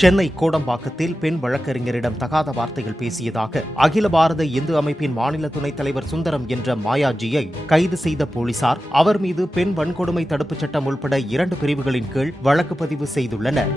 சென்னை கோடம்பாக்கத்தில் பெண் வழக்கறிஞரிடம் தகாத வார்த்தைகள் பேசியதாக அகில பாரத இந்து அமைப்பின் மாநில துணைத் தலைவர் சுந்தரம் என்ற மாயாஜியை கைது செய்த போலீசார் அவர் மீது பெண் வன்கொடுமை தடுப்புச் சட்டம் உள்பட 2 பிரிவுகளின் கீழ் வழக்கு பதிவு செய்துள்ளனர்.